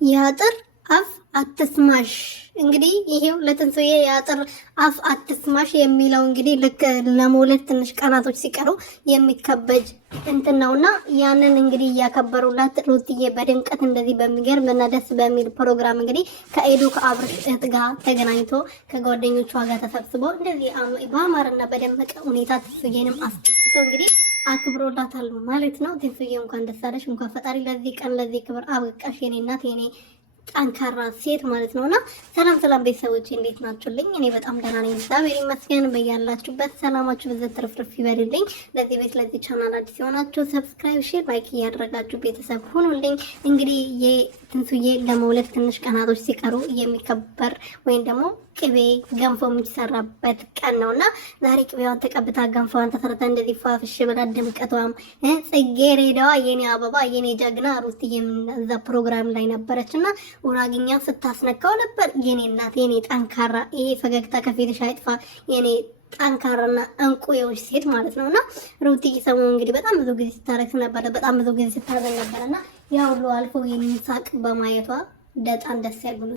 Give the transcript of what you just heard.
የአጥር አፍ አትስማሽ። እንግዲህ ይሄው ለትንሱዬ የአጥር አፍ አትስማሽ የሚለው እንግዲህ ልክ ለመውለድ ትንሽ ቀናቶች ሲቀሩ የሚከበጅ እንትን ነውና ያንን እንግዲህ እያከበሩላት ሩትዬ በድምቀት እንደዚህ በሚገርም እና ደስ በሚል ፕሮግራም እንግዲህ ከኤዱ ከአብርሽ እህት ጋር ተገናኝቶ ከጓደኞቿ ጋር ተሰብስቦ እንደዚህ በአማረና በደመቀ ሁኔታ ትንሱዬንም አስደስቶ እንግዲህ አክብሮላታል ማለት ነው። ትንሱዬ እንኳን ደስ አለሽ፣ እንኳን ፈጣሪ ለዚህ ቀን ለዚህ ክብር አበቃሽ የኔ እናት የኔ ጠንካራ ሴት ማለት ነውና። ሰላም ሰላም ቤተሰቦች እንዴት ናችሁልኝ? እኔ በጣም ደህና ነኝ፣ እግዚአብሔር ይመስገን። በያላችሁበት ሰላማችሁ በዘት ትርፍርፍ ይበልልኝ። ለዚህ ቤት ለዚህ ቻናል አዲስ የሆናችሁ ሰብስክራይብ፣ ሼር፣ ላይክ እያደረጋችሁ ቤተሰብ ሁኑልኝ። እንግዲህ የትንሱዬ ለመውለድ ትንሽ ቀናቶች ሲቀሩ የሚከበር ወይም ደግሞ ቅቤ ገንፎ የሚሰራበት ቀን ነውና ዛሬ ቅቤዋን ተቀብታ ገንፎዋን ተሰርታ እንደዚህ ፋፍሽ ብላ ድምቀቷም ጽጌረዳዋ የኔ አበባ የኔ ጀግና ሩትዬ እዛ ፕሮግራም ላይ ነበረችና ውራግኛ ስታስነካው ነበር። የኔ እናት የኔ ጠንካራ፣ ይሄ ፈገግታ ከፊትሽ አይጥፋ የኔ ጠንካራና እንቁ የሆነች ሴት ማለት ነውና ሩትዬ ሰሞኑን እንግዲህ በጣም ብዙ ጊዜ ስታረክስ ነበር፣ በጣም ብዙ ጊዜ ስታዘን ነበርና ያ ሁሉ አልፎ የሚሳቅ በማየቷ በጣም ደስ ያለው